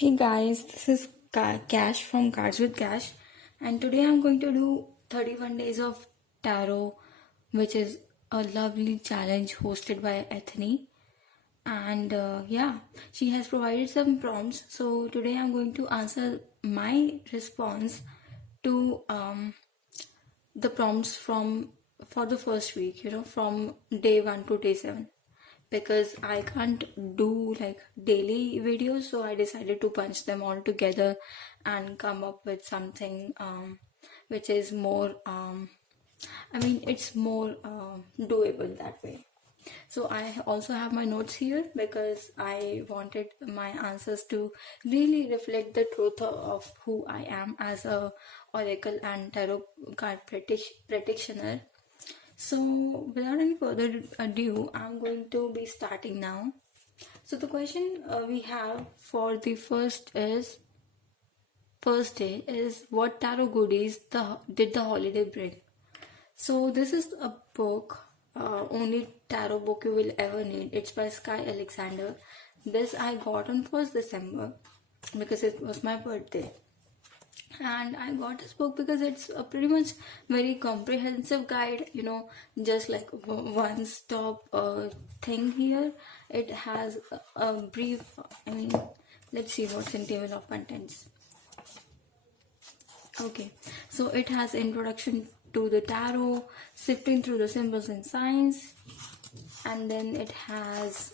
Hey guys, this is Cash from Cards with Cash, and today I'm going to do 31 days of tarot, which is a lovely challenge hosted by Ethony. And yeah, she has provided some prompts. So today I'm going to answer my response to the prompts from for the first week, from day 1 to day 7, because I can't do like daily videos, so I decided to punch them all together and come up with something which is more it's more doable that way. So I also have my notes here because I wanted my answers to really reflect the truth of who I am as a oracle and tarot card practitioner. So without any further ado, I'm going to be starting now. So the question we have for the first day is, what tarot goodies did the holiday bring? So this is a book, only tarot book you will ever need. It's by Sky Alexander. This I got on 1st December because it was my birthday. And I got this book because it's a pretty much very comprehensive guide, just like one stop thing here. It has a brief, let's see what's in table of contents. Okay, so it has introduction to the tarot, sifting through the symbols and signs, and then it has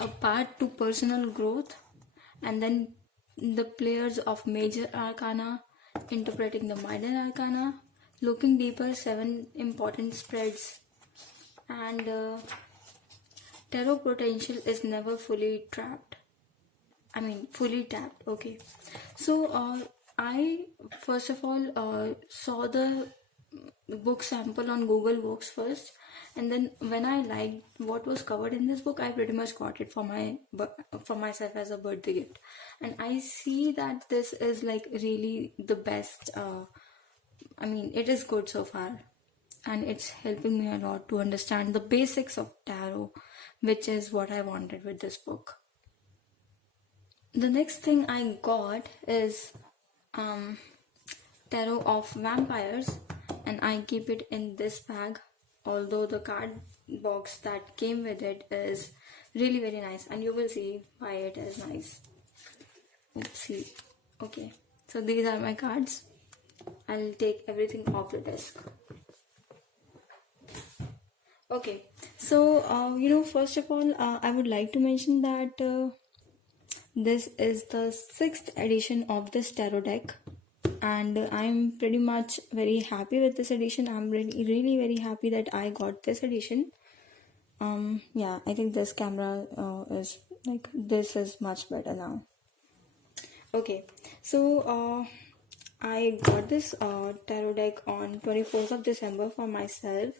a part to personal growth, and then the players of major arcana, interpreting the minor arcana, looking deeper, 7 important spreads, and tarot potential is never fully tapped. Okay, so I first of all saw the book sample on Google Books first, and then when I liked what was covered in this book, I pretty much got it for myself as a birthday gift. And I see that this is like really the best. It is good so far, and it's helping me a lot to understand the basics of tarot, which is what I wanted with this book. The next thing I got is Tarot of Vampires, and I keep it in this bag, although the card box that came with it is really very nice, and you will see why it is nice. Oopsie. Okay, so these are my cards. I'll take everything off the desk. Okay, so first of all, I would like to mention that this is the 6th edition of this tarot deck, and I'm pretty much very happy with this edition. I'm really very happy that I got this edition. Yeah, I think this camera is like, this is much better now. Okay, so I got this tarot deck on 24th of December for myself,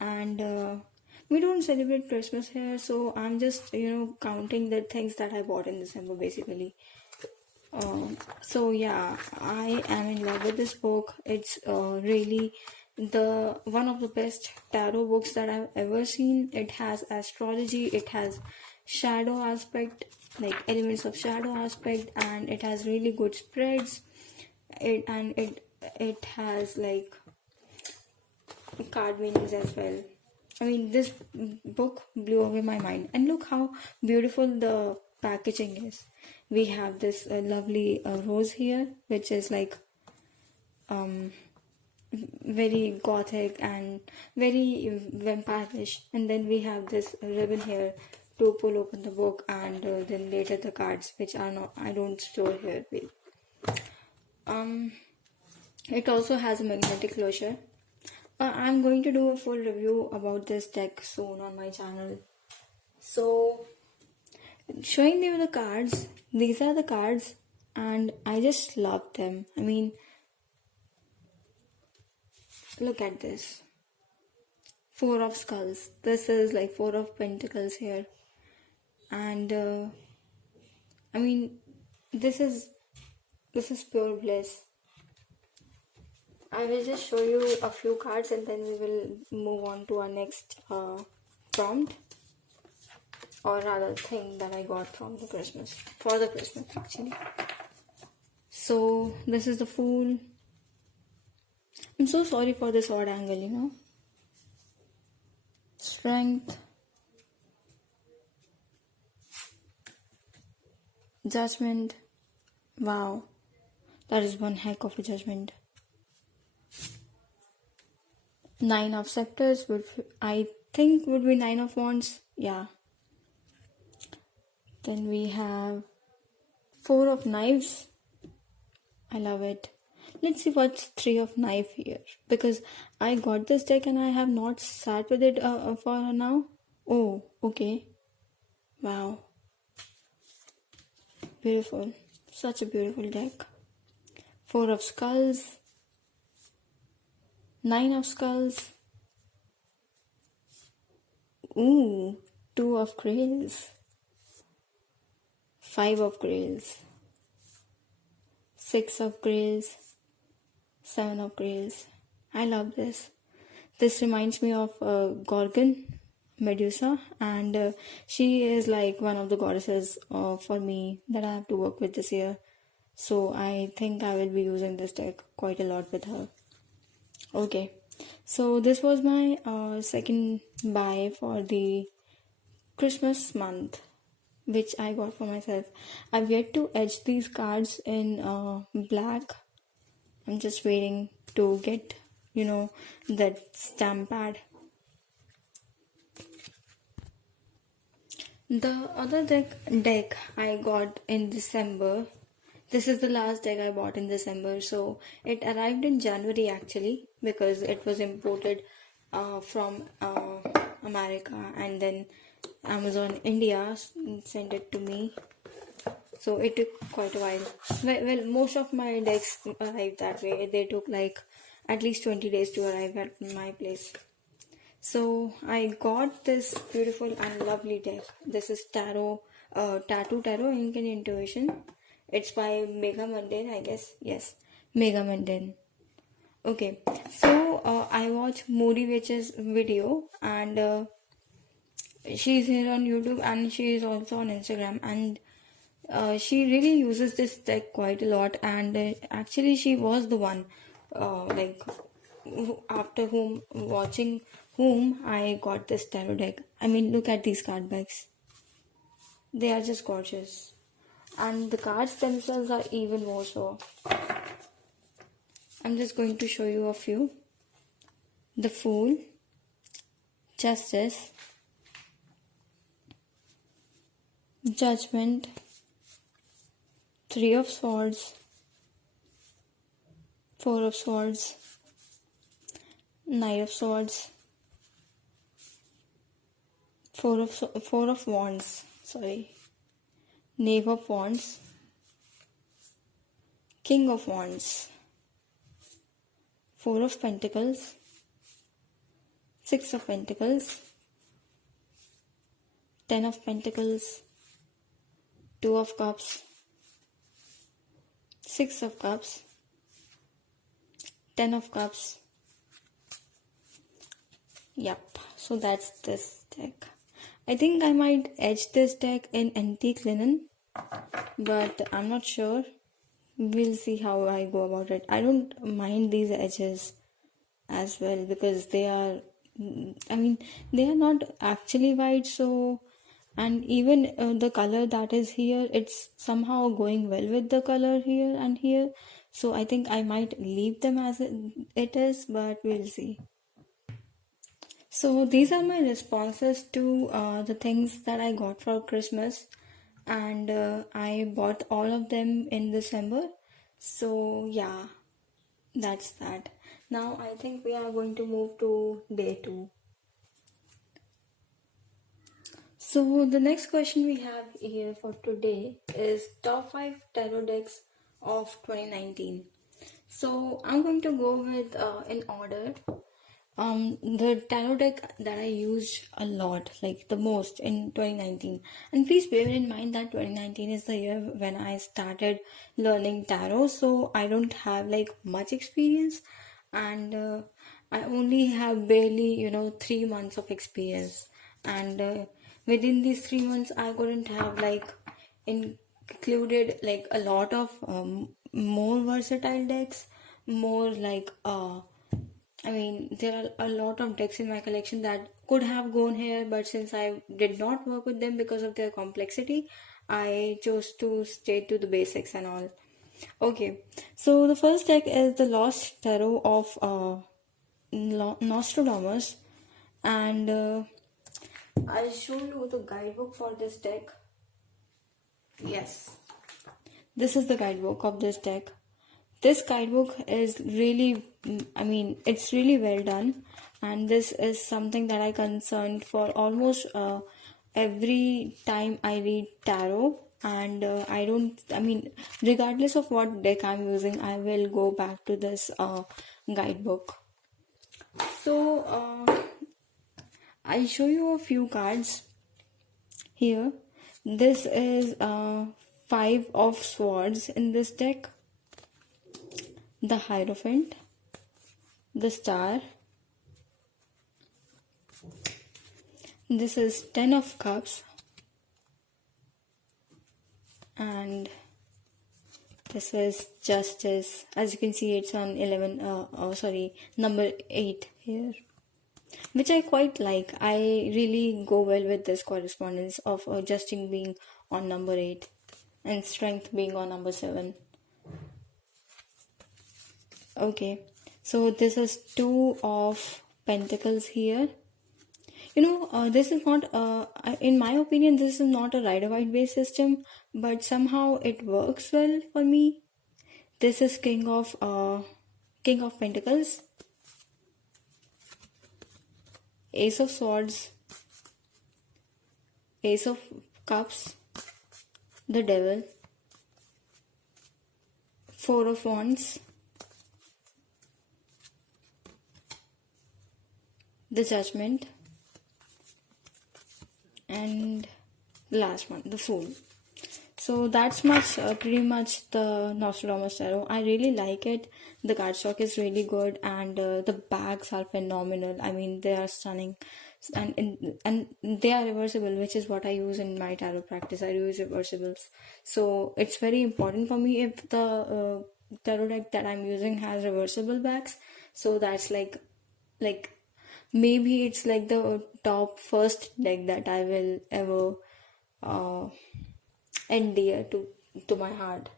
and we don't celebrate Christmas here, so I'm just counting the things that I bought in December basically. So yeah, I am in love with this book. It's really the one of the best tarot books that I've ever seen. It has astrology, it has shadow aspect, like elements of shadow aspect, and it has really good spreads. It has like card meanings as well. This book blew away my mind, and look how beautiful the packaging is. We have this lovely rose here, which is like very gothic and very vampirish, and then we have this ribbon here to pull open the book, and then later the cards, which I don't store here. It also has a magnetic closure. I'm going to do a full review about this deck soon on my channel. So, showing you the cards, these are the cards, and I just love them. Look at this. 4 of Skulls. This is like 4 of Pentacles here. And, this is pure bliss. I will just show you a few cards, and then we will move on to our next prompt. or rather thing that I got from the Christmas, for the Christmas actually. So this is the Fool. I'm so sorry for this odd angle, Strength, Judgment. Wow, that is one heck of a judgment. 9 of Scepters I think would be 9 of Wands. Yeah. Then we have 4 of Knives. I love it. Let's see what's 3 of Knife here, because I got this deck and I have not sat with it for now. Oh, okay. Wow. Beautiful. Such a beautiful deck. 4 of Skulls. 9 of Skulls. Ooh, 2 of Grails. 5 of Grails. 6 of Grails. 7 of Grails. I love this. This reminds me of Gorgon, Medusa, and she is like one of the goddesses for me that I have to work with this year. So I think I will be using this deck quite a lot with her. Okay, so this was my second buy for the Christmas month, which I got for myself. I've yet to etch these cards in black. I'm just waiting to get, that stamp pad. The other deck I got in December. This is the last deck I bought in December. So it arrived in January actually, because it was imported from America, and then Amazon India sent it to me. So it took quite a while. Well, most of my decks arrived that way. They took like at least 20 days to arrive at my place. So I got this beautiful and lovely deck. This is Tattoo Tarot Ink and Intuition. It's by Mega Mundane, I guess. Yes, Mega Mundane. Okay, so I watched Moody Witch's video, and she's here on YouTube, and she is also on Instagram, and she really uses this deck quite a lot, and actually she was the one after watching whom I got this tarot deck. I mean, look at these card backs. They are just gorgeous, and the cards themselves are even more so. I'm just going to show you a few. The Fool, Justice, Judgment, 3 of Swords, 4 of Swords, Knight of Swords, 4 of Wands, Knave of Wands, King of Wands, 4 of Pentacles, 6 of Pentacles, 10 of Pentacles, 2 of Cups, 6 of Cups, 10 of Cups. Yep, so that's this deck. I think I might edge this deck in antique linen, but I'm not sure. We'll see how I go about it. I don't mind these edges as well, because they are not actually white, so, and even the color that is here, it's somehow going well with the color here and here, so I think I might leave them as it is, but we'll see. So these are my responses to the things that I got for Christmas, and I bought all of them in December. So yeah, that's that. Now I think we are going to move to day 2. So the next question we have here for today is top 5 tarot decks of 2019. So I'm going to go with in order. The tarot deck that I used a lot, like the most in 2019. And please bear in mind that 2019 is the year when I started learning tarot, so I don't have like much experience, and I only have barely 3 months of experience, and within these 3 months I couldn't have like included like a lot of more versatile decks, more like I mean, there are a lot of decks in my collection that could have gone here, but since I did not work with them because of their complexity, I chose to stay to the basics and all. Okay, so the first deck is the Lost Tarot of Nostradamus, and I'll show you the guidebook for this deck. Yes, this is the guidebook of this deck. This guidebook is really, I mean, it's really well done, and this is something that I concerned for almost every time I read tarot. And I mean, regardless of what deck I'm using, I will go back to this guidebook. So, I'll show you a few cards here. This is 5 of Swords in this deck, the Hierophant, the Star. This is 10 of Cups, and this is Justice. As you can see, it's on number 8 here, which I quite like. I really go well with this correspondence of Justice being on number 8 and Strength being on number 7. Okay, so this is 2 of Pentacles here. This is not, in my opinion, this is not a Rider-Waite based system, but somehow it works well for me. This is King of Pentacles, Ace of Swords, Ace of Cups, the Devil, 4 of Wands, the Judgment, and the last one, the Fool. So that's pretty much the Nostradamus Tarot. I really like it. The cardstock is really good, and the bags are phenomenal. I mean, they are stunning, and they are reversible, which is what I use in my tarot practice. I use reversibles, so it's very important for me if the tarot deck that I'm using has reversible bags. So that's like maybe it's like the top first deck that I will ever endear to my heart.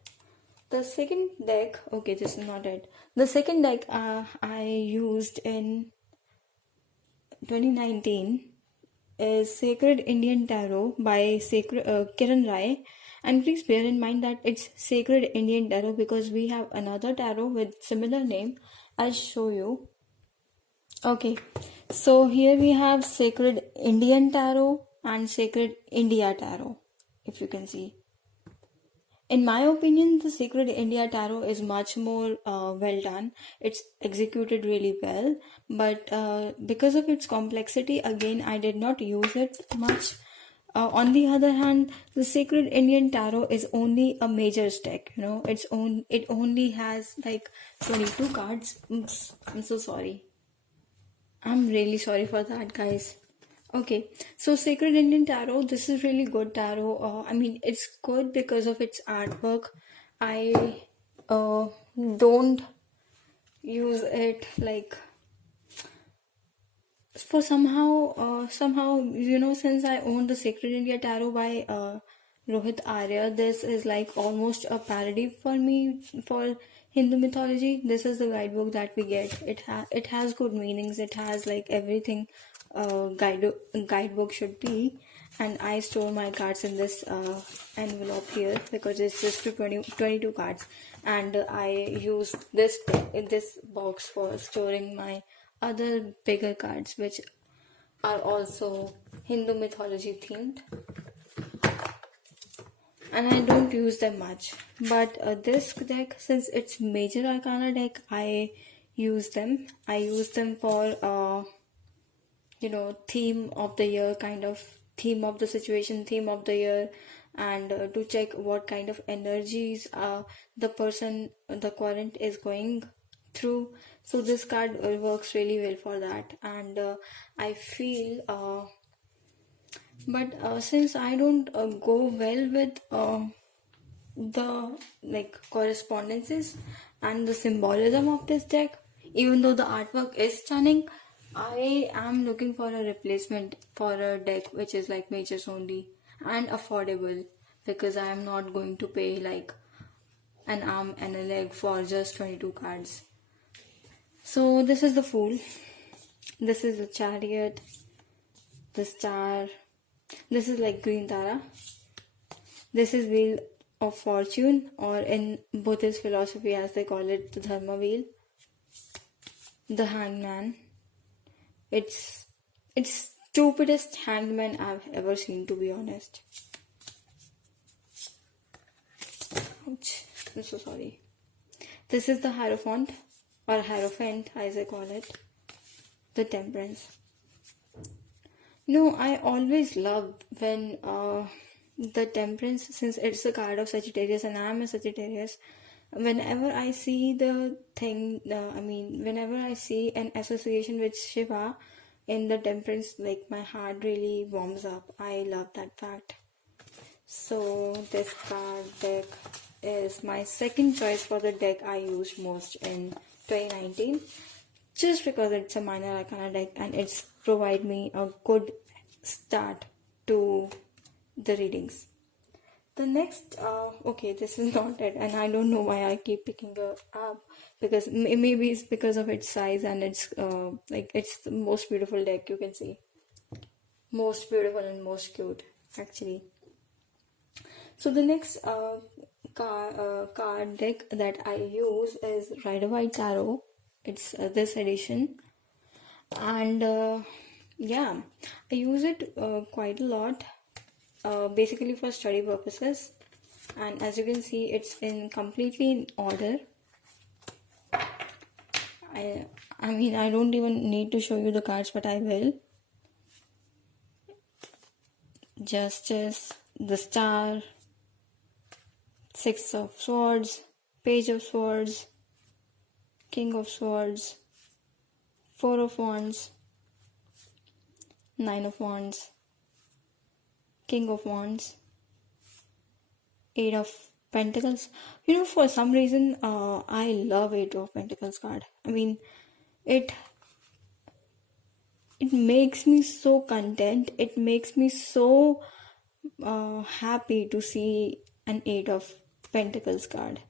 The second deck, okay, this is not it. The second deck I used in 2019 is Sacred Indian Tarot by Kiran Rai. And please bear in mind that it's Sacred Indian Tarot because we have another tarot with similar name. I'll show you. Okay, so here we have Sacred Indian Tarot and Sacred India Tarot, if you can see. In my opinion, the Sacred India Tarot is much more well done. It's executed really well, but because of its complexity, again, I did not use it much. On the other hand, the Sacred Indian Tarot is only a major deck. It only has like 22 cards. Oops, I'm so sorry. I'm really sorry for that, guys. Okay, so Sacred Indian Tarot, this is really good tarot. I mean, it's good because of its artwork. I don't use it like for somehow, since I own the Sacred India Tarot by Rohit Arya, this is like almost a parody for me for Hindu mythology. This is the guidebook that we get. It has good meanings. It has like everything guidebook should be, and I store my cards in this envelope here because it's just 22 cards, and I use this box for storing my other bigger cards which are also Hindu mythology themed, and I don't use them much. But this deck, since it's major arcana deck, I use them. I use them for theme of the year, kind of theme of the situation, theme of the year, and to check what kind of energies the querent is going through. So this card works really well for that, and I feel But since I don't go well with the correspondences and the symbolism of this deck, even though the artwork is stunning, I am looking for a replacement for a deck which is like mages only and affordable, because I am not going to pay like an arm and a leg for just 22 cards. So this is the Fool, this is the Chariot, the Star, this is like Green Tara, this is Wheel of Fortune, or in Buddhist philosophy as they call it, the Dharma Wheel, the Hangman. It's stupidest hangman I've ever seen, to be honest. Ouch, I'm so sorry. This is the Hierophant, or Hierophant as I call it, the Temperance. I always loved when the Temperance, since it's a card of Sagittarius and I'm a Sagittarius, whenever I see whenever I see an association with Shiva in the Temperance, like my heart really warms up. I love that fact. So this card deck is my second choice for the deck I used most in 2019, just because it's a minor arcana deck and it's provide me a good start to the readings. The next, okay, this is not it, and I don't know why I keep picking it up, because maybe it's because of its size, and it's it's the most beautiful deck you can see. Most beautiful and most cute, actually. So the next card deck that I use is Rider-Waite Tarot. It's this edition, and yeah, I use it quite a lot. Basically for study purposes, and as you can see, it's completely in order. I don't even need to show you the cards, but I will. Justice, the Star, Six of Swords, Page of Swords, King of Swords, Four of Wands, Nine of Wands, King of Wands, Eight of Pentacles. For some reason, I love Eight of Pentacles card. It makes me so content. It makes me so happy to see an Eight of Pentacles card.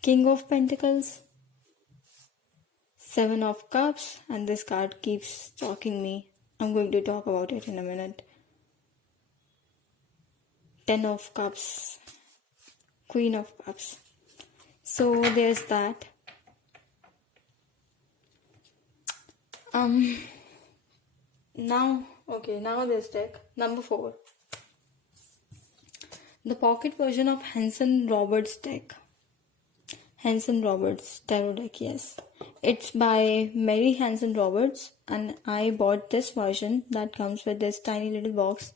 King of Pentacles, Seven of Cups, and this card keeps stalking me. I'm going to talk about it in a minute. Ten of Cups, Queen of Cups. So there's that. Now this deck, number 4. The pocket version of Hanson Roberts deck. Hanson Roberts tarot deck, yes. It's by Mary Hanson Roberts, and I bought this version that comes with this tiny little box.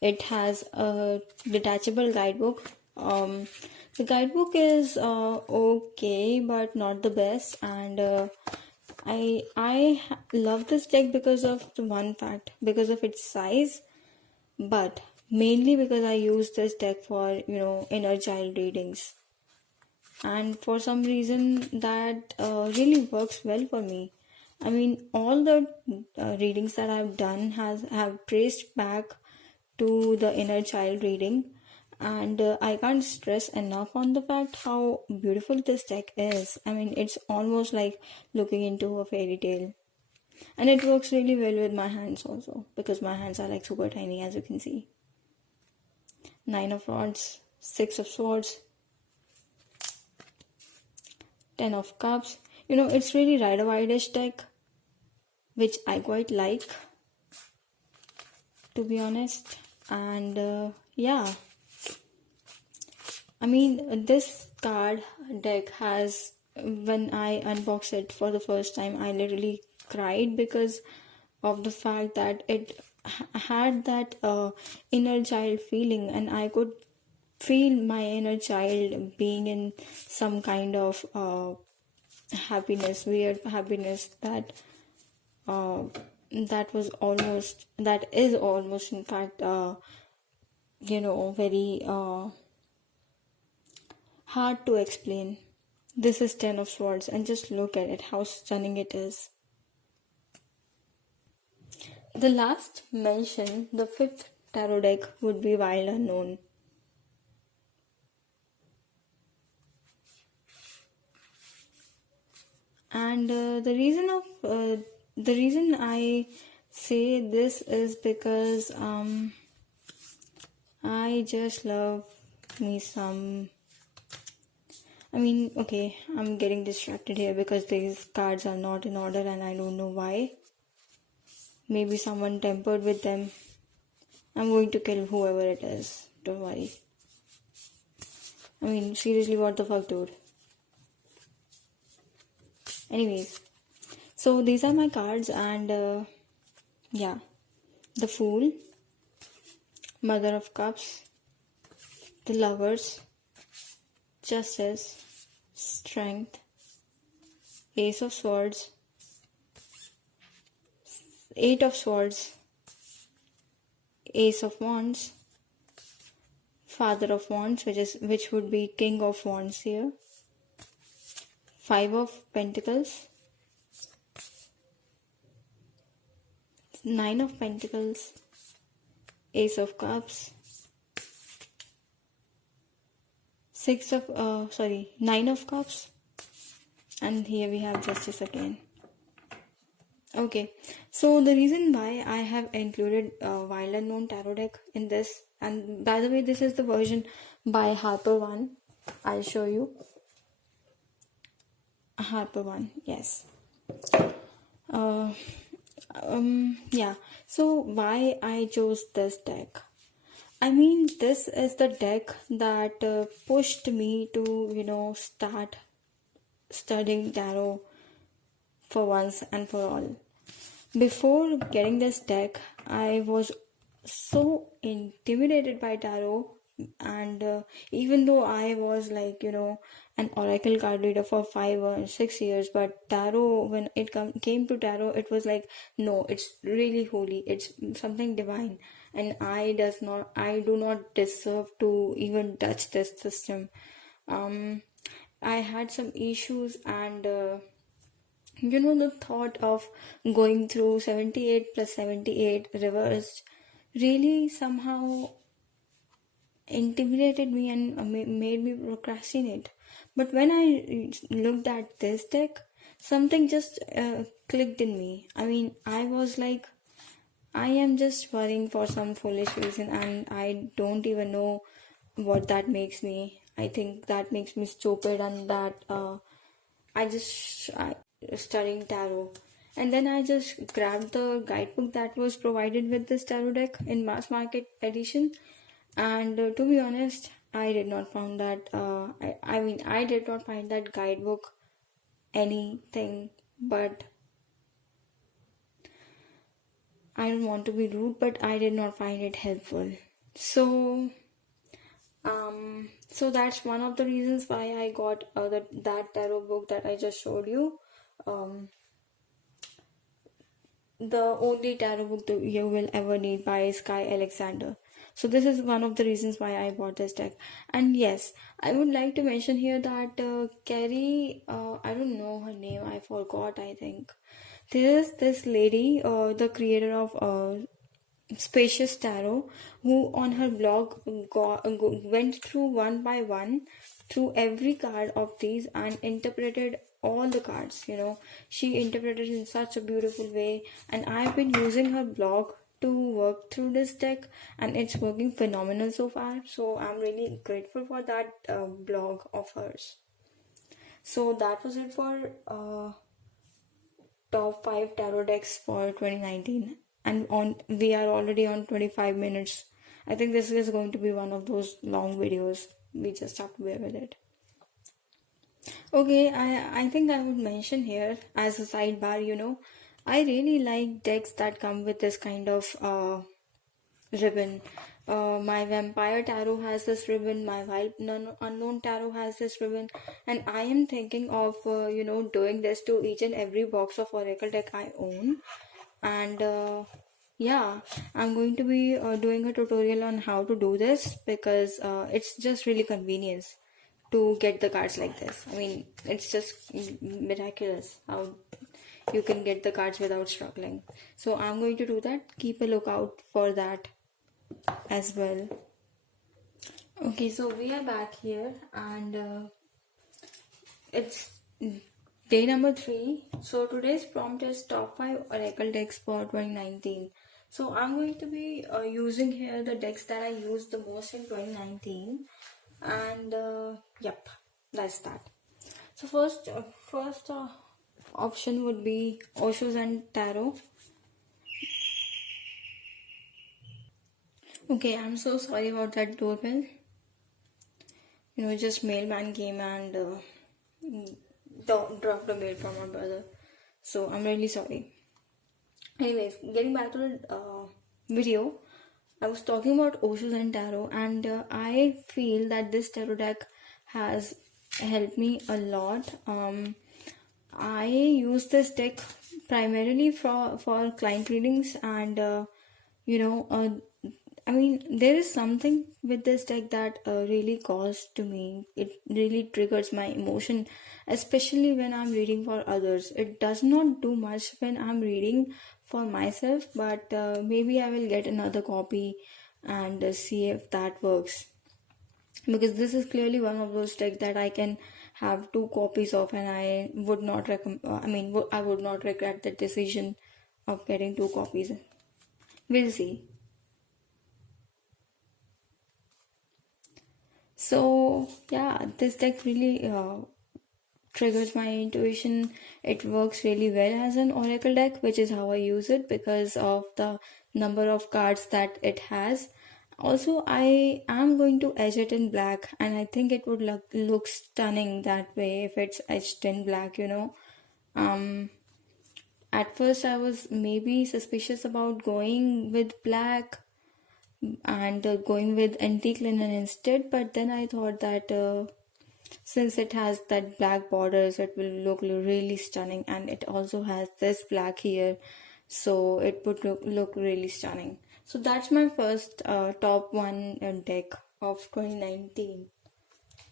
It has a detachable guidebook. The guidebook is okay, but not the best, and I love this deck because of the one fact, because of its size, but mainly because I use this deck for inner child readings, and for some reason that really works well for me. All the readings that I've done have traced back to the inner child reading, and I can't stress enough on the fact how beautiful this deck is. It's almost like looking into a fairy tale, and it works really well with my hands also, because my hands are like super tiny, as you can see. Nine of Rods, Six of Swords, Ten of Cups. It's really Rider-Waite-ish deck, which I quite like, to be honest. And yeah, this card deck has, when I unboxed it for the first time, I literally cried because of the fact that it had that inner child feeling, and I could feel my inner child being in some kind of happiness, weird happiness that that is almost in fact very hard to explain. This is 10 of swords, and just look at it, how stunning it is. The last mention, the fifth tarot deck, would be Wild Unknown. And the reason I say this is because I just love me some. Okay, I'm getting distracted here because these cards are not in order and I don't know why. Maybe someone tampered with them. I'm going to kill whoever it is. Don't worry. Seriously, what the fuck, dude? Anyways, so these are my cards, and yeah, the Fool, Mother of Cups, the Lovers, Justice, Strength, Ace of Swords, Eight of Swords, Ace of Wands, Father of Wands, which would be King of Wands here, Five of Pentacles, Nine of Pentacles, Ace of Cups, Nine of Cups, and here we have Justice again. Okay, so the reason why I have included Wild Unknown Tarot deck in this, and by the way, this is the version by Harper One. I'll show you. Harper One, yes. Yeah, so why I chose this deck? This is the deck that pushed me to, start studying tarot for once and for all. Before getting this deck, I was so intimidated by tarot, and even though I was an oracle card reader for 5 or 6 years, but tarot, when it came to tarot, it was like, no, it's really holy, it's something divine, and I do not deserve to even touch this system. I had some issues, and the thought of going through 78 plus 78 reversed really somehow intimidated me and made me procrastinate. But when I looked at this deck, something just clicked in me. I was like, I am just worrying for some foolish reason, and I don't even know what that makes me. I think that makes me stupid, and that I studying tarot. And then I just grabbed the guidebook that was provided with this tarot deck in mass market edition, and to be honest, I did not find that I did not find that guidebook anything but, I don't want to be rude, but I did not find it helpful. So that's one of the reasons why I got that tarot book that I just showed you. The only tarot book that you will ever need by Sky Alexander. So this is one of the reasons why I bought this deck. And yes, I would like to mention here that Carrie, I don't know her name, I forgot, I think. This lady, the creator of Spacious Tarot, who on her blog went through one by one through every card of these and interpreted all the cards. She interpreted in such a beautiful way, and I've been using her blog to work through this deck, and it's working phenomenal so far. So I'm really grateful for that blog of hers. So that was it for top 5 tarot decks for 2019, and we are already on 25 minutes. I think this is going to be one of those long videos. We just have to bear with it. Okay, I think I would mention here as a sidebar, I really like decks that come with this kind of ribbon. My Vampire Tarot has this ribbon, my Wild Unknown Tarot has this ribbon, and I am thinking of doing this to each and every box of Oracle deck I own. And yeah, I'm going to be doing a tutorial on how to do this because it's just really convenience to get the cards like this. I mean, it's just miraculous how you can get the cards without struggling. So I'm going to do that. Keep a lookout for that as well. Okay, so we are back here, and it's day number 3. So today's prompt is top 5 Oracle decks for 2019. So I'm going to be using here the decks that I used the most in 2019, and yep, that's that. So first option would be Osho's and Tarot. Okay, I'm so sorry about that doorbell. Just mailman came and dropped a mail from my brother. So I'm really sorry. Anyways, getting back to the video, I was talking about Osho's and Tarot, and I feel that this tarot deck has helped me a lot. I use this deck primarily for client readings, and I mean, there is something with this deck that really calls to me. It really triggers my emotion, especially when I'm reading for others. It does not do much when I'm reading for myself, but maybe I will get another copy and see if that works. Because this is clearly one of those decks that I can have 2 copies of, and I would not I would not regret the decision of getting 2 copies. We'll see. So yeah, this deck really triggers my intuition. It works really well as an oracle deck, which is how I use it because of the number of cards that it has. Also, I am going to edge it in black, and I think it would look stunning that way if it's edged in black. At first I was maybe suspicious about going with black and going with antique linen instead, but then I thought that since it has that black borders, it will look really stunning, and it also has this black here, so it would look really stunning. So that's my first top 1 deck of 2019.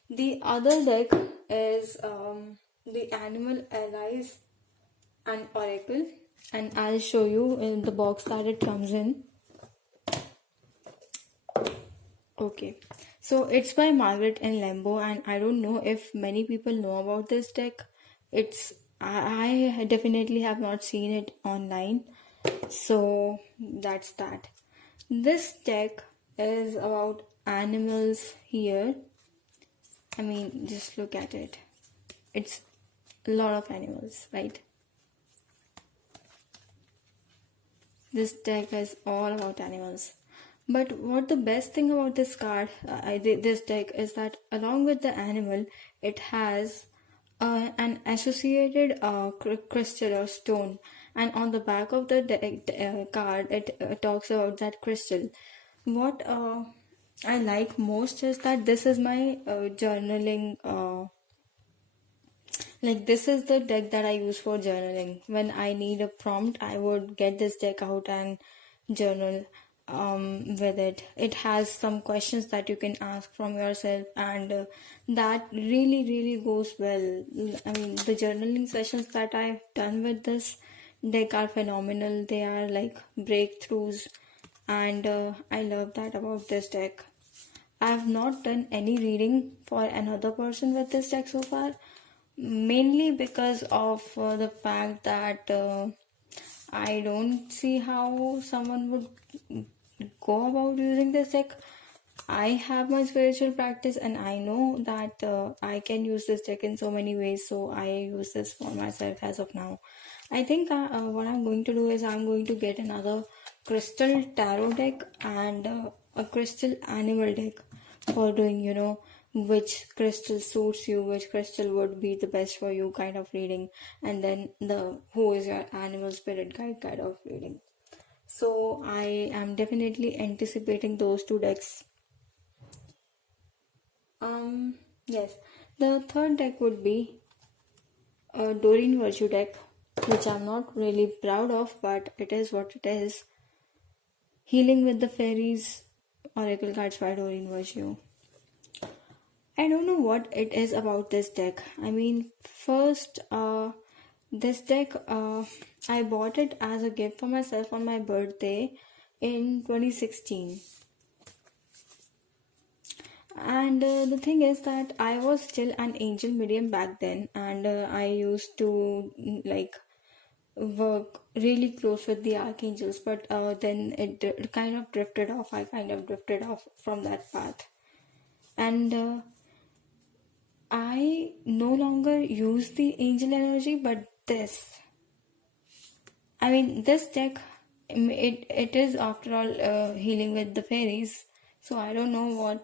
The other deck is the Animal Allies and Oracle, and I'll show you in the box that it comes in. Okay, so it's by Margaret and Lambo, and I don't know if many people know about this deck. I definitely have not seen it online, so that's that. This deck is about animals here. I mean, just look at it. It's a lot of animals, right? This deck is all about animals. But what the best thing about this card, this deck, is that along with the animal, it has an associated crystal or stone, and on the back of the card, it talks about that crystal. What I like most is that this is my journaling. Like, this is the deck that I use for journaling. When I need a prompt, I would get this deck out and journal with it. It has some questions that you can ask from yourself, and that really goes well. I mean, the journaling sessions that I've done with this deck are phenomenal. They are like breakthroughs, and I love that about this deck. I have not done any reading for another person with this deck so far, mainly because of the fact that I don't see how someone would go about using this deck. I have my spiritual practice, and I know that I can use this deck in so many ways, so I use this for myself as of now. I think what I'm going to do is I'm going to get another crystal tarot deck and a crystal animal deck for doing, which crystal suits you, which crystal would be the best for you kind of reading, and then the who is your animal spirit guide kind of reading. So I am definitely anticipating those 2 decks. Yes, the third deck would be a Doreen Virtue deck. which I'm not really proud of, but it is what it is. Healing with the Fairies, Oracle cards by Doreen Virtue. I don't know what it is about this deck. I mean, first, this deck, I bought it as a gift for myself on my birthday in 2016. And the thing is that I was still an angel medium back then, and I used to like work really close with the archangels, but then it kind of drifted off. I kind of drifted off from that path, and I no longer use the angel energy, but this deck, it is after all healing with the fairies. So I don't know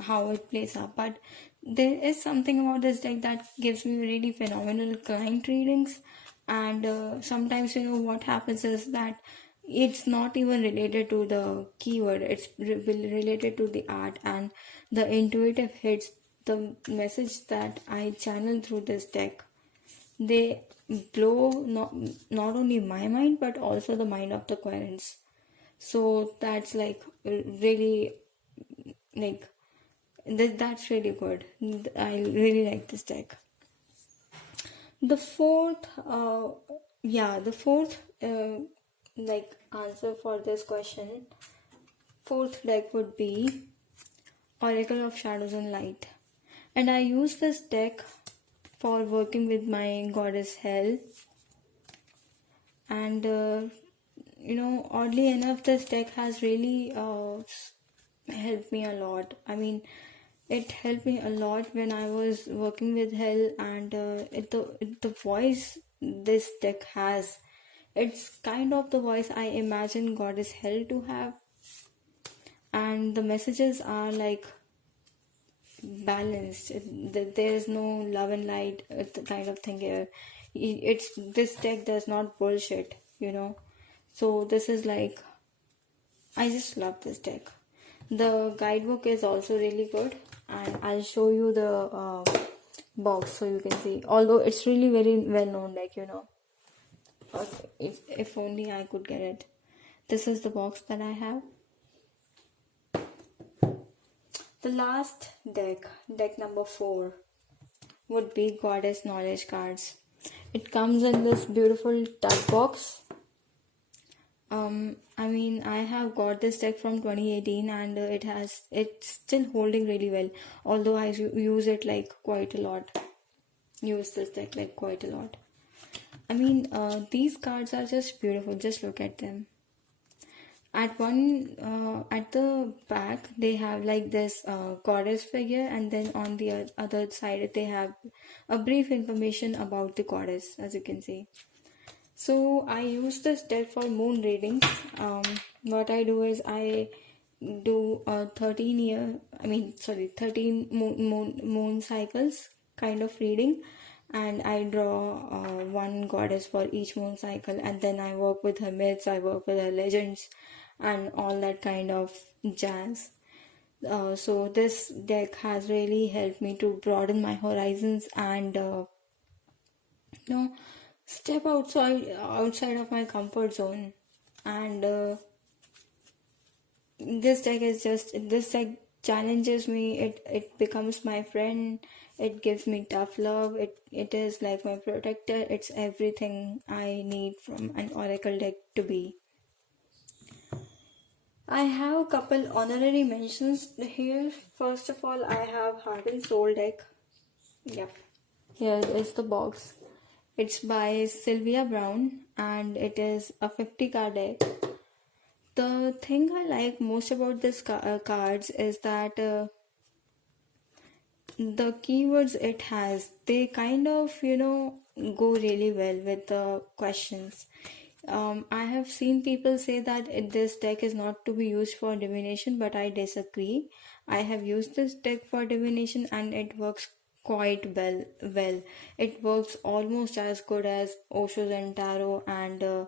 how it plays up, but there is something about this deck that gives me really phenomenal client readings. And sometimes what happens is that it's not even related to the keyword. It's related to the art and the intuitive hits, the message that I channel through this deck. They blow not only my mind but also the mind of the querents. So that's like really like that's really good. I really like this deck. The fourth like answer for this question, fourth deck would be Oracle of Shadows and Light. And I use this deck for working with my goddess Hel. And oddly enough, this deck has really helped me a lot. I mean, it helped me a lot when I was working with Hel, and the voice this deck has, it's kind of the voice I imagine goddess Hel to have. And the messages are like balanced. There is no love and light kind of thing here. It's this deck does not bullshit, so this is like, I just love this deck. The guidebook is also really good, and I'll show you the box so you can see, although it's really very well known deck. If only I could get it. This is the box that I have. The last deck number 4, would be Goddess Knowledge cards. It comes in this beautiful tug box. I have got this deck from 2018, and it's still holding really well, although I use it like quite a lot. Use this deck like quite a lot. These cards are just beautiful. Just look at them. At the back, they have like this goddess figure, and then on the other side, they have a brief information about the goddess, as you can see. So I use this deck for moon readings. What I do is I do 13 moon cycles kind of reading, and I draw one goddess for each moon cycle, and then I work with her myths, I work with her legends, and all that kind of jazz. So this deck has really helped me to broaden my horizons and step outside of my comfort zone. And this deck challenges me. It becomes my friend. It gives me tough love. It is like my protector. It's everything I need from an oracle deck to be. I have a couple honorary mentions here. First of all, I have Heart and Soul deck. Yep. Here is the box. It's by Sylvia Brown, and it is a 50 card deck. The thing I like most about this cards is that the keywords it has, they kind of go really well with the questions. I have seen people say that this deck is not to be used for divination, but I disagree. I have used this deck for divination, and it works quite well. It works almost as good as Osho Zen Tarot and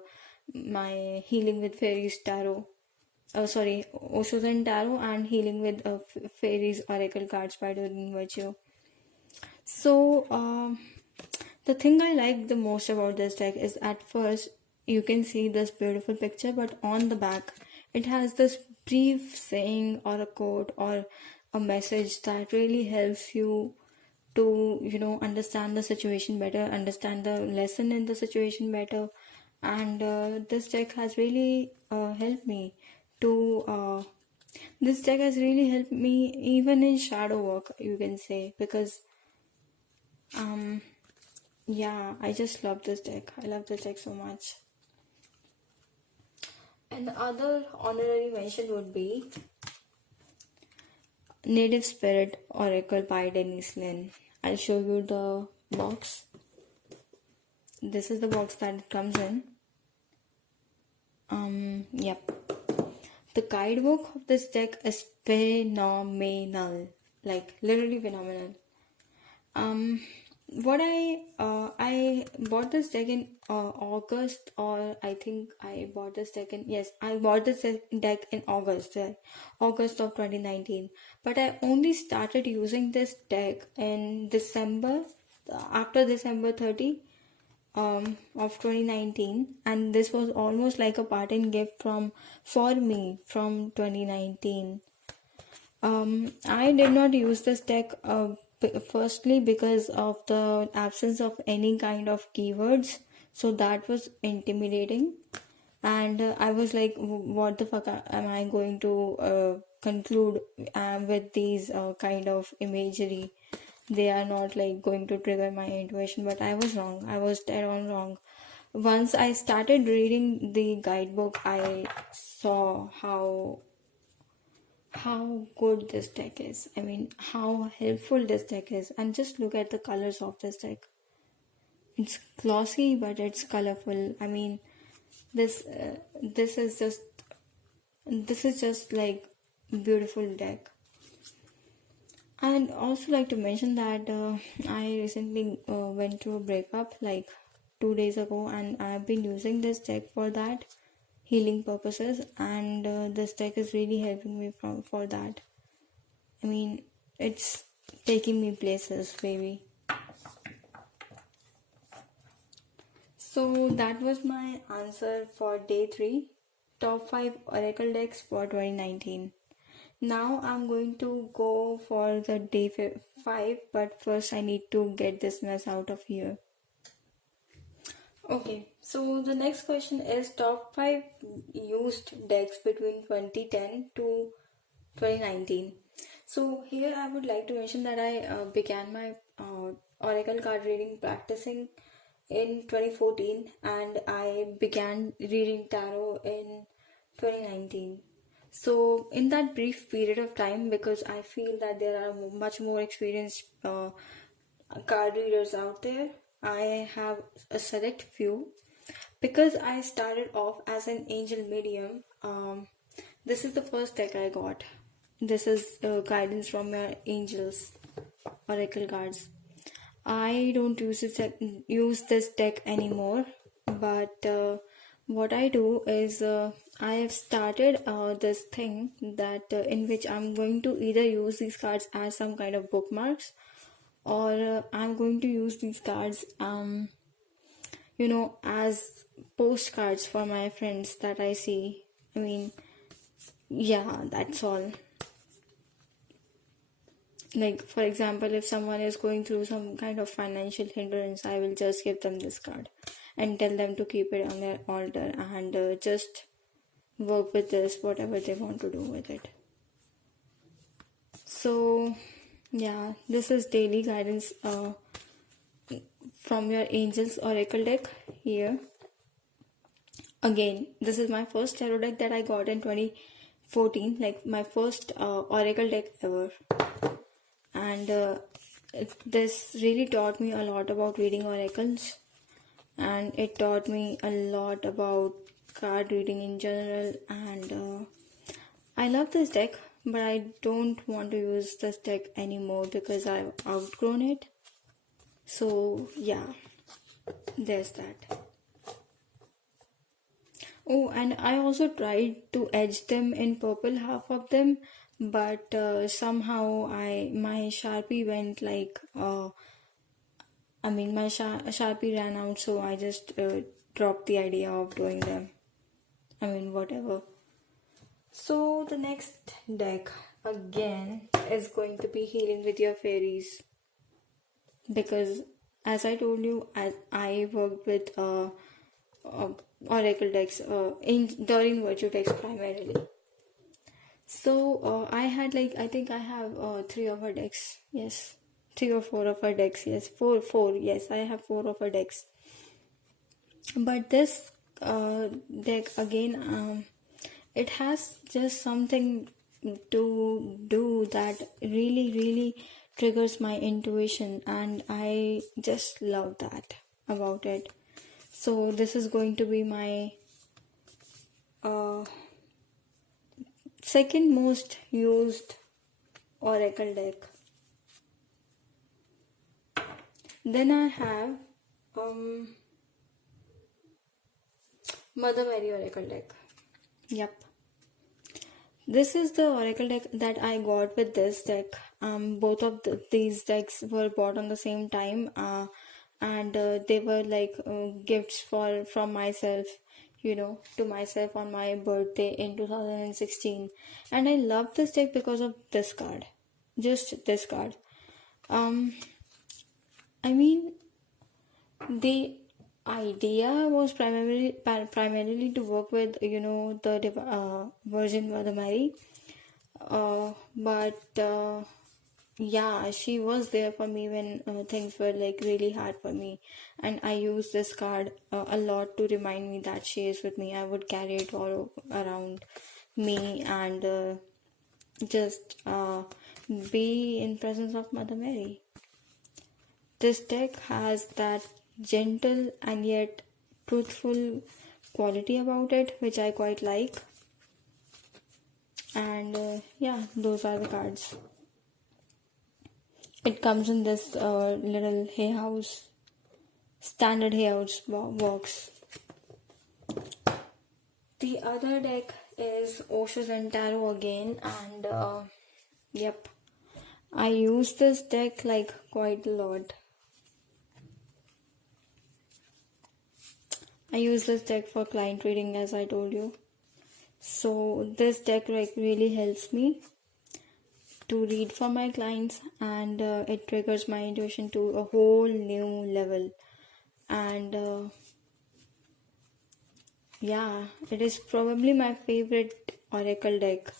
my Healing with Fairies Tarot. Osho Zen Tarot and Healing with Fairies Oracle cards by Doreen Virtue. So The thing I like the most about this deck is at first you can see this beautiful picture, but on the back it has this brief saying or a quote or a message that really helps you to, understand the situation better, understand the lesson in the situation better. And this deck has really helped me to. This deck has really helped me even in shadow work, you can say, because um yeah, I just love this deck. I love this deck so much. And the other honorary mention would be Native Spirit Oracle by Denise Lynn. I'll show you the box. This is the box that it comes in. Yep. The guidebook of this deck is phenomenal. Like literally phenomenal. What I bought this deck in August, or I think I bought this deck in, yes, I bought this deck in August, August of 2019. But I only started using this deck in December, after December 30 of 2019, and this was almost like a parting gift for me from 2019. I did not use this deck firstly because of the absence of any kind of keywords, so that was intimidating. And I was like, what the fuck am I going to conclude with these kind of imagery? They are not like going to trigger my intuition, but I was wrong. I was dead on wrong. Once I started reading the guidebook, I saw how good this deck is. I mean, how helpful this deck is. And just look at the colors of this deck. It's glossy, but it's colorful. I mean, this is just like beautiful deck. I'd also like to mention that I recently went through a breakup like 2 days ago, and I've been using this deck for that healing purposes, and this deck is really helping me for that. I mean, it's taking me places, baby. So that was my answer for day 3, top 5 Oracle decks for 2019. Now I'm going to go for the day 5, but first I need to get this mess out of here. Okay, so the next question is top 5 used decks between 2010 to 2019. So here I would like to mention that I began my Oracle card reading practicing in 2014, and I began reading tarot in 2019. So in that brief period of time, because I feel that there are much more experienced card readers out there, I have a select few. Because I started off as an angel medium, this is the first deck I got. This is guidance from your angels, oracle cards. I don't use this deck anymore, but what I do is I have started this thing that in which I'm going to either use these cards as some kind of bookmarks, or I'm going to use these cards as postcards for my friends that I see. I mean, yeah, that's all. Like, for example, if someone is going through some kind of financial hindrance, I will just give them this card and tell them to keep it on their altar and just work with this, whatever they want to do with it. So, yeah, this is daily guidance from your Angels Oracle deck here. Again, this is my first tarot deck that I got in 2014, like my first Oracle deck ever. And this really taught me a lot about reading oracles, and it taught me a lot about card reading in general. And I love this deck, but I don't want to use this deck anymore because I've outgrown it. So yeah, there's that. Oh, and I also tried to edge them in purple, half of them, but somehow my Sharpie went like I mean, my Sharpie ran out, so I just dropped the idea of doing them. I mean, whatever. So the next deck again is going to be Healing with Your Fairies, because as I told you, as I worked with oracle decks during virtue decks primarily. So I had I think I have three of her decks. Yes, three or four of her decks. Yes, four. Yes, I have four of her decks. But this deck again, it has just something to do that really triggers my intuition, and I just love that about it. So this is going to be my second most used oracle deck. Then I have Mother Mary oracle deck. Yep. This is the oracle deck that I got with this deck. Both of these decks were bought on the same time, and they were gifts from myself, to myself on my birthday in 2016. And I love this deck because of this card, just this card. I mean, the idea was primarily to work with the Virgin Mother Mary, but yeah, she was there for me when things were really hard for me, and I used this card a lot to remind me that she is with me. I would carry it all around me and just be in presence of Mother Mary. This deck has that gentle and yet truthful quality about it, which I quite like. And yeah, those are the cards. It comes in this little hay house, standard hay house box. The other deck is Osho and Tarot again, and yep, I use this deck quite a lot. I use this deck for client reading, as I told you. So this deck really helps me to read for my clients, and it triggers my intuition to a whole new level. And yeah, it is probably my favorite oracle deck.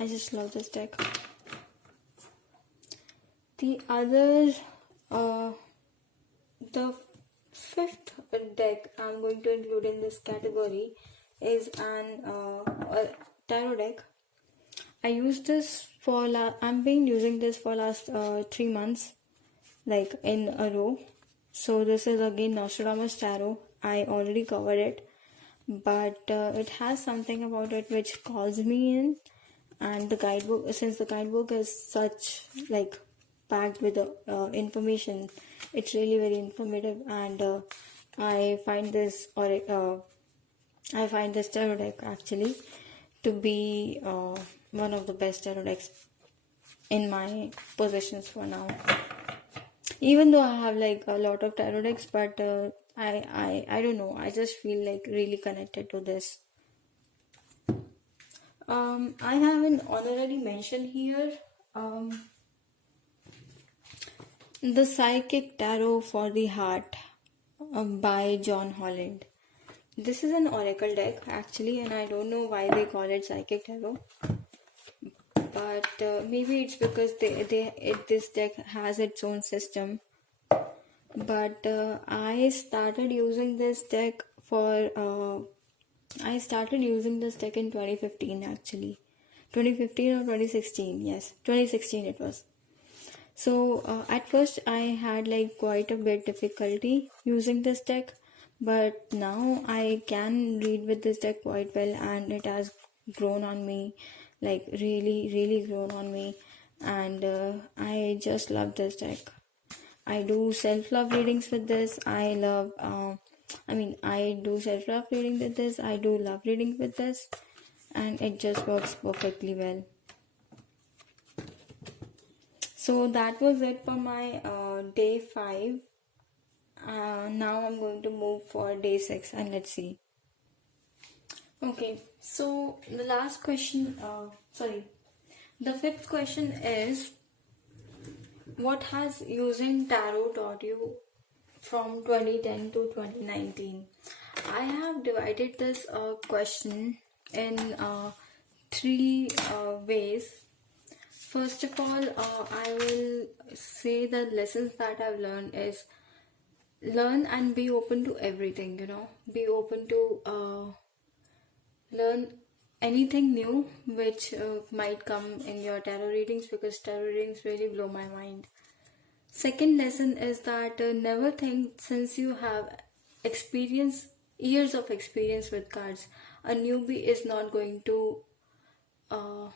I just love this deck. The other, the fifth deck I'm going to include in this category is a tarot deck. I use this for I've been using this for last 3 months, in a row. So this is again Nostradamus Tarot. I already covered it, but it has something about it which calls me in. And the guidebook, since the guidebook is such packed with information, it's really very informative, and I find this tarot deck actually to be one of the best tarot decks in my possessions for now. Even though I have a lot of tarot decks, but I don't know, I just feel really connected to this. I have an honorary mention here. The Psychic Tarot for the Heart by John Holland. This is an oracle deck actually, and I don't know why they call it Psychic Tarot. But maybe it's because this deck has its own system. But I started using this deck in 2015 actually. 2015 or 2016, yes, 2016 it was. So at first I had quite a bit difficulty using this deck, but now I can read with this deck quite well, and it has grown on me, really grown on me, and I just love this deck. I do self-love readings with this. I do self-love reading with this. I do love reading with this, and it just works perfectly well. So that was it for my day 5. Now I'm going to move for day 6 and let's see. Okay, so the last question, the 5th question is, what has using tarot taught you from 2010 to 2019? I have divided this question in 3 ways. First of all, I will say the lessons that I've learned is learn and be open to everything, be open to learn anything new which might come in your tarot readings, because tarot readings really blow my mind. Second lesson is that never think since you have years of experience with cards, a newbie is not going to uh,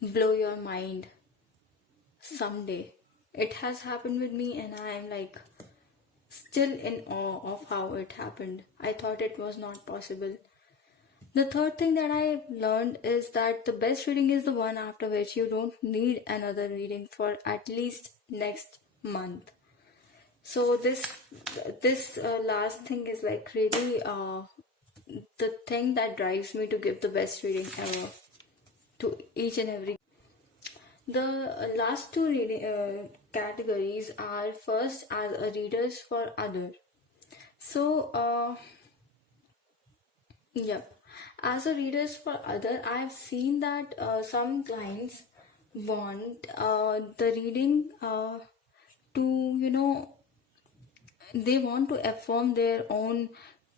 blow your mind someday. It has happened with me and I am like still in awe of how it happened. I thought it was not possible. The third thing that I learned is that the best reading is the one after which you don't need another reading for at least next month. So this last thing is like really the thing that drives me to give the best reading ever to each and every. The last 2 reading categories are first as a readers for other. So yep. As a readers for other, I've seen that some clients want the reading to, they want to affirm their own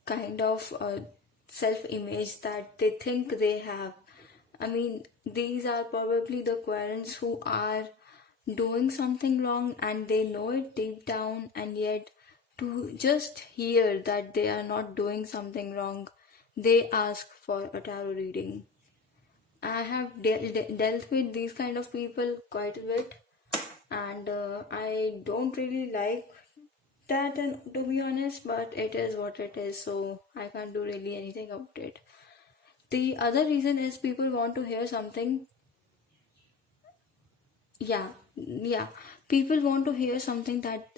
kind of self-image that they think they have. I mean, these are probably the querents who are doing something wrong and they know it deep down, and yet to just hear that they are not doing something wrong, they ask for a tarot reading. I have dealt with these kind of people quite a bit, and I don't really like that, and to be honest, but it is what it is, so I can't do really anything about it. The other reason is people want to hear something. Yeah, people want to hear something that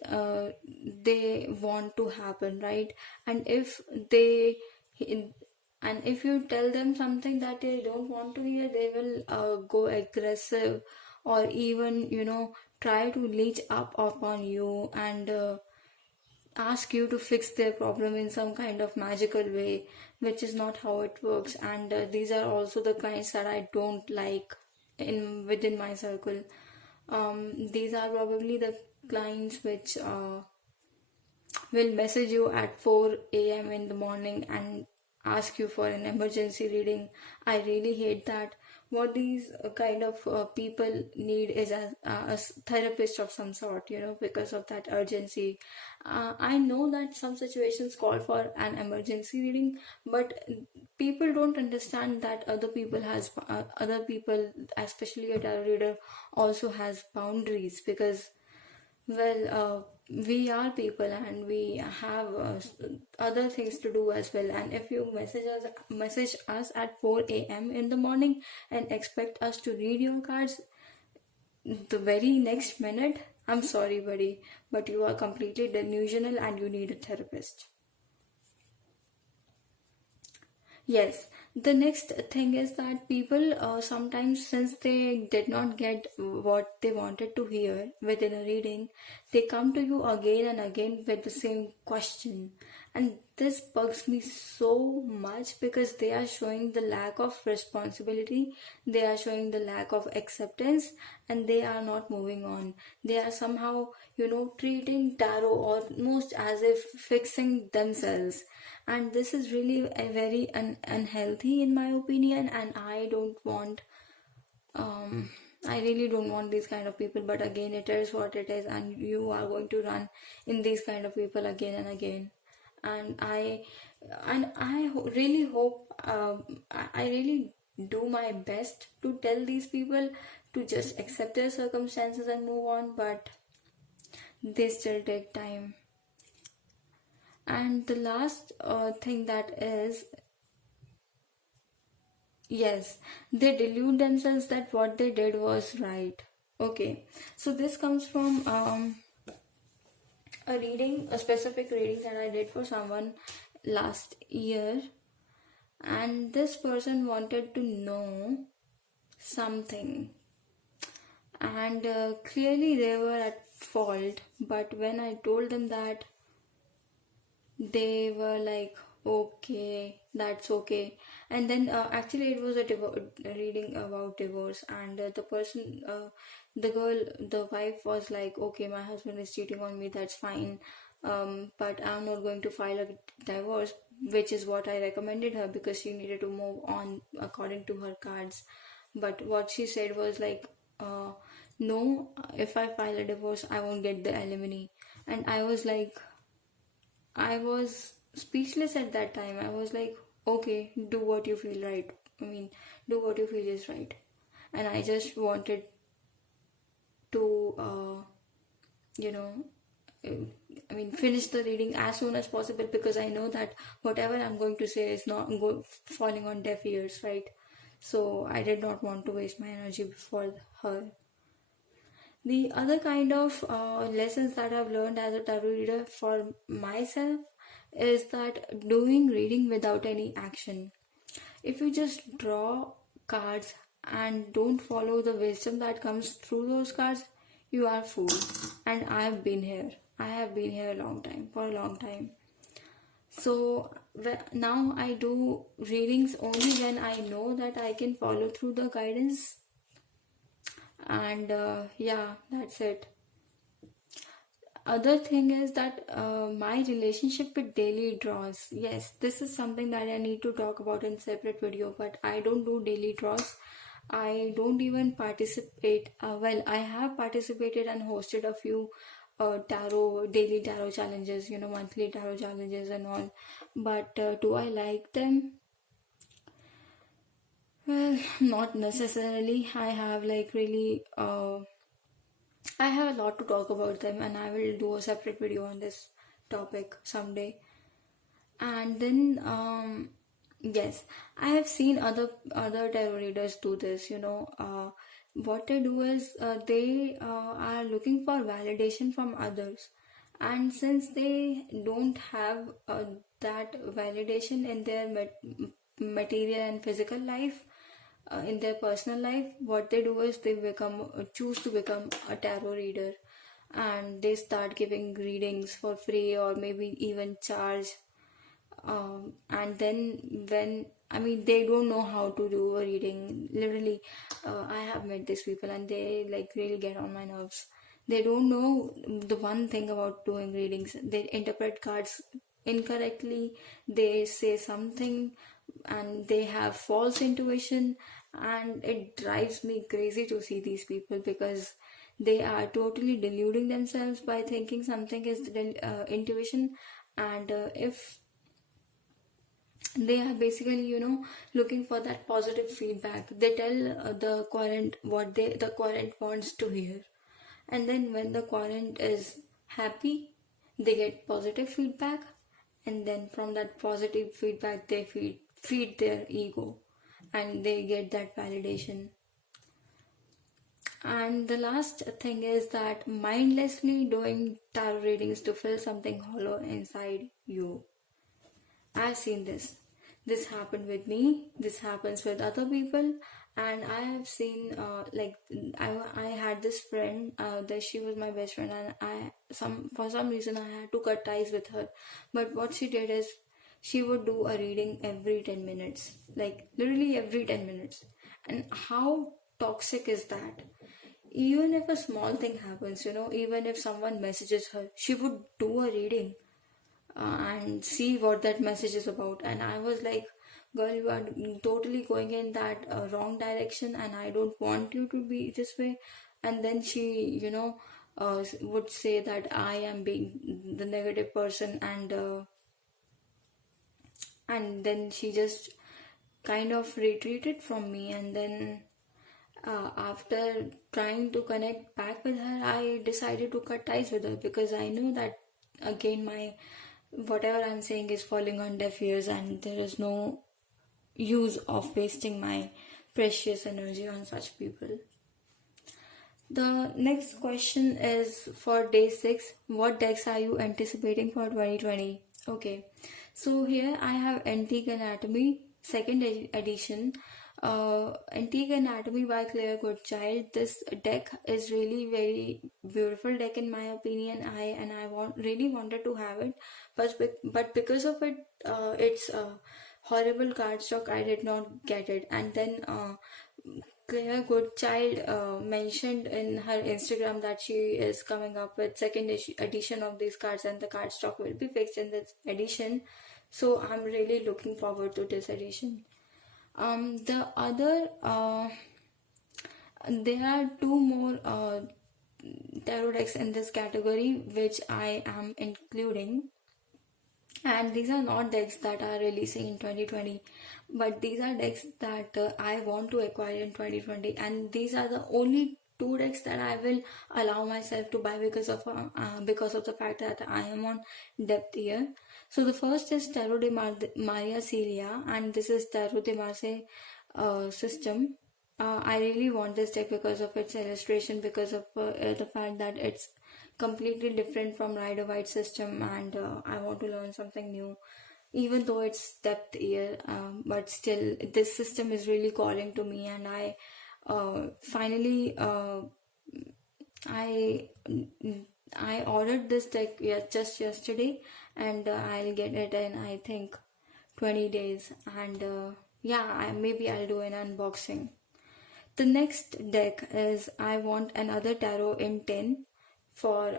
they want to happen, right? And if you tell them something that they don't want to hear, they will go aggressive, or even try to leech up upon you and ask you to fix their problem in some kind of magical way, which is not how it works. And these are also the kinds that I don't like within my circle. These are probably the clients which will message you at 4 a.m. in the morning and ask you for an emergency reading. I really hate that. What these kind of people need is a therapist of some sort, because of that urgency. I know that some situations call for an emergency reading, but people don't understand that other people, especially a tarot reader, also has boundaries, because we are people and we have other things to do as well. And if you message us at 4 a.m. in the morning and expect us to read your cards the very next minute, I'm sorry, buddy, but you are completely delusional and you need a therapist. Yes, the next thing is that people sometimes, since they did not get what they wanted to hear within a reading, they come to you again and again with the same question. And this bugs me so much, because they are showing the lack of responsibility, they are showing the lack of acceptance, and they are not moving on. They are somehow, treating tarot almost as if fixing themselves. And this is really a very unhealthy in my opinion, and I really don't want these kind of people. But again, it is what it is, and you are going to run in these kind of people again and again. And really hope, I really do my best to tell these people to just accept their circumstances and move on, but they still take time. And the last thing that is, yes, they delude themselves that what they did was right. Okay, so this comes from a specific reading that I did for someone last year, and this person wanted to know something, and clearly they were at fault. But when I told them that, they were like, okay, that's okay. And then actually it was a reading about divorce, and the girl, the wife was like, okay, my husband is cheating on me, that's fine, but I'm not going to file a divorce, which is what I recommended her, because she needed to move on according to her cards. But what she said was like, no, if I file a divorce I won't get the alimony. And I was speechless at that time. I was like, okay, do what you feel right. I mean, do what you feel is right. And I just wanted to, you know, finish the reading as soon as possible, because I know that whatever I'm going to say is not falling on deaf ears, right? So I did not want to waste my energy before her. The other kind of lessons that I've learned as a tarot reader for myself is that doing reading without any action. If you just draw cards and don't follow the wisdom that comes through those cards, you are fooled. And I have been here. I have been here for a long time. So now I do readings only when I know that I can follow through the guidance, and yeah, that's it. Other thing is that my relationship with daily draws, yes, this is something that I need to talk about in separate video, but I don't do daily draws. I don't even participate. Well, I have participated and hosted a few daily tarot challenges, monthly tarot challenges and all, but do I like them? Well, not necessarily. I have I have a lot to talk about them, and I will do a separate video on this topic someday. And then, yes, I have seen other tarot readers do this. What they do is they are looking for validation from others, and since they don't have that validation in their material and physical life, in their personal life, what they do is they choose to become a tarot reader, and they start giving readings for free or maybe even charge. And then when they don't know how to do a reading, literally, I have met these people and they like really get on my nerves. They don't know the one thing about doing readings. They interpret cards incorrectly, they say something, and they have false intuition, and it drives me crazy to see these people, because they are totally deluding themselves by thinking something is intuition. And if they are basically, looking for that positive feedback, they tell the client what the client wants to hear, and then when the client is happy, they get positive feedback, and then from that positive feedback they feed their ego, and they get that validation. And the last thing is that mindlessly doing tarot readings to fill something hollow inside you. I've seen this. This happened with me. This happens with other people, and I have seen I had this friend that she was my best friend, and for some reason I had to cut ties with her. But what she did is she would do a reading every 10 minutes, like literally every 10 minutes. And how toxic is that? Even if a small thing happens, even if someone messages her, she would do a reading and see what that message is about. And I was like, girl, you are totally going in that wrong direction, and I don't want you to be this way. And then she, would say that I am being the negative person, and then she just kind of retreated from me. And then after trying to connect back with her, I decided to cut ties with her, because I knew that again my whatever I'm saying is falling on deaf ears, and there is no use of wasting my precious energy on such people. The next question is for day 6. What decks are you anticipating for 2020? Okay, so here I have Antique Anatomy, second edition. Antique Anatomy by Claire Goodchild. This deck is really very beautiful deck in my opinion. I really wanted to have it, but because of its horrible cardstock, I did not get it. And then Claire Goodchild mentioned in her Instagram that she is coming up with second edition of these cards, and the card stock will be fixed in this edition. So I'm really looking forward to this edition. The other there are two more tarot decks in this category which I am including, and these are not decks that are releasing in 2020, but these are decks that I want to acquire in 2020, and these are the only two decks that I will allow myself to buy because of the fact that I am on depth year. So the first is Tarot de Maria Celia, and this is Tarot de Marse system. I really want this deck because of its illustration, because of the fact that it's completely different from Rider Waite system, and I want to learn something new. Even though it's depth year, but still this system is really calling to me, and I finally I ordered this deck just yesterday, and I'll get it in I think 20 days, and maybe I'll do an unboxing. The next deck is I want another tarot in 10 for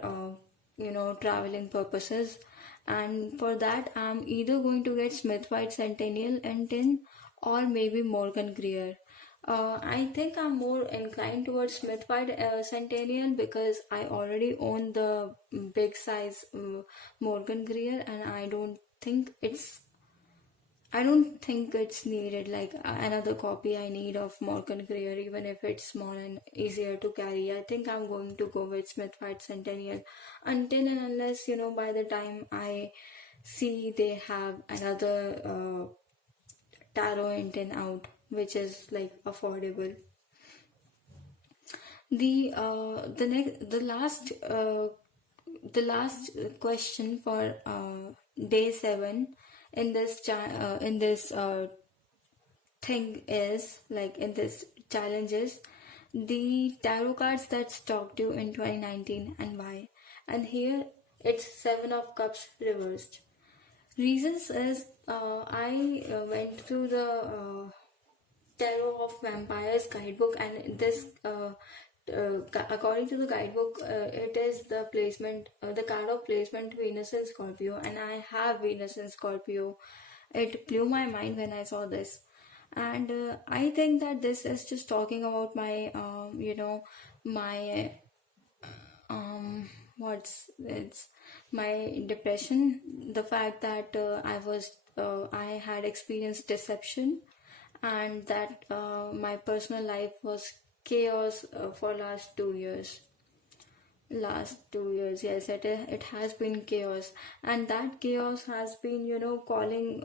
traveling purposes, and for that I'm either going to get Smith White Centennial in 10 or maybe Morgan Greer. I think I'm more inclined towards Smith White Centennial because I already own the big size Morgan Greer, and I don't think it's needed, like another copy I need of Morgan Greer, even if it's small and easier to carry. I think I'm going to go with Smith White Centennial until and unless, by the time I see they have another tarot intent out, which is like affordable. The last question for day 7 in this thing is, like, in this challenges, the tarot cards that stalked you in 2019 and why. And here it's 7 of Cups reversed. Reasons is I went through the Tarot of Vampires guidebook, and this according to the guidebook, it is the placement, the card of placement Venus in Scorpio, and I have Venus in Scorpio. It blew my mind when I saw this, and I think that this is just talking about my my it's my depression, the fact that I had experienced deception, and that my personal life was chaos for last 2 years. Yes, it has been chaos, and that chaos has been calling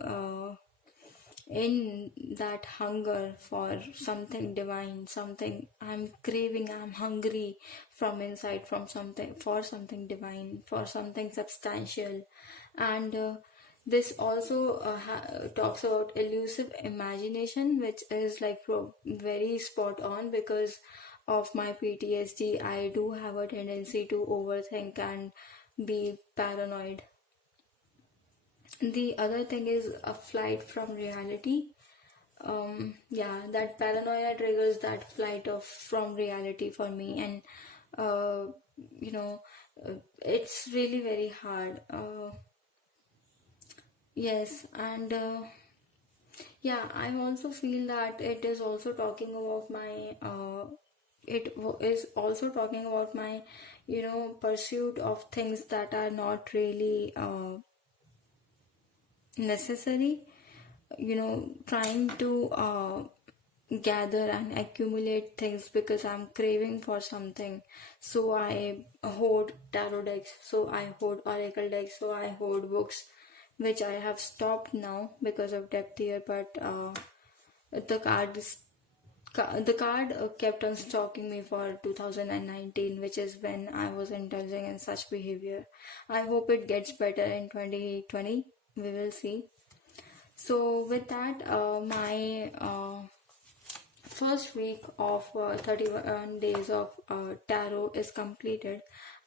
in that hunger for something divine, something I'm craving. I'm hungry from inside, for something divine, for something substantial. And this also talks about elusive imagination, which is like very spot on because of my PTSD. I do have a tendency to overthink and be paranoid. The other thing is a flight from reality. That paranoia triggers that flight from reality for me, and you know it's really very hard. Yes, and I also feel that it is also talking about my is also talking about my pursuit of things that are not really necessary, trying to gather and accumulate things because I'm craving for something. So I hoard tarot decks, so I hoard oracle decks, so I hoard books, which I have stopped now because of depth here, but the the card kept on stalking me for 2019, which is when I was indulging in such behavior. I hope it gets better in 2020. We will see. So, with that, my first week of 31 days of tarot is completed.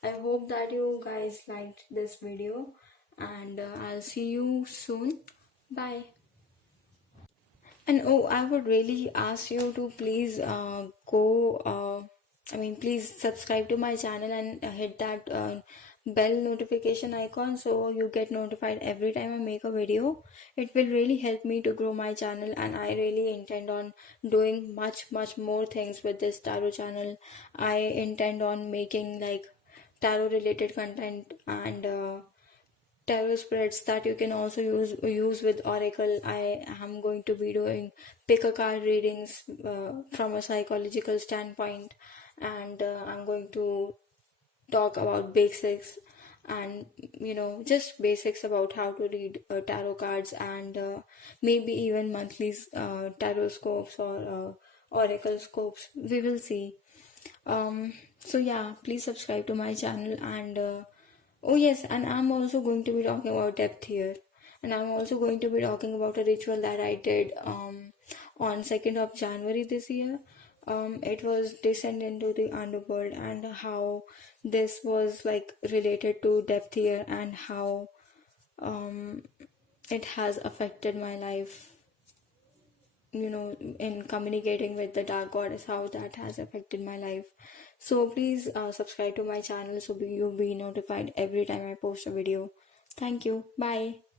I hope that you guys liked this video, and I'll see you soon. Bye. And oh, I would really ask you to please please subscribe to my channel and hit that bell notification icon so you get notified every time I make a video. It will really help me to grow my channel, and I really intend on doing much more things with this tarot channel. I intend on making like tarot related content and tarot spreads that you can also use with oracle. I am going to be doing pick a card readings from a psychological standpoint, and I'm going to talk about basics and just basics about how to read tarot cards, and maybe even monthly tarot scopes or oracle scopes. We will see. So yeah, please subscribe to my channel, and oh yes, and I'm also going to be talking about depth here, and I'm also going to be talking about a ritual that I did on 2nd of January this year. It was descent into the underworld, and how this was like related to depth here, and how um, it has affected my life, in communicating with the dark goddess, how that has affected my life. So please subscribe to my channel so you'll be notified every time I post a video. Thank you. Bye.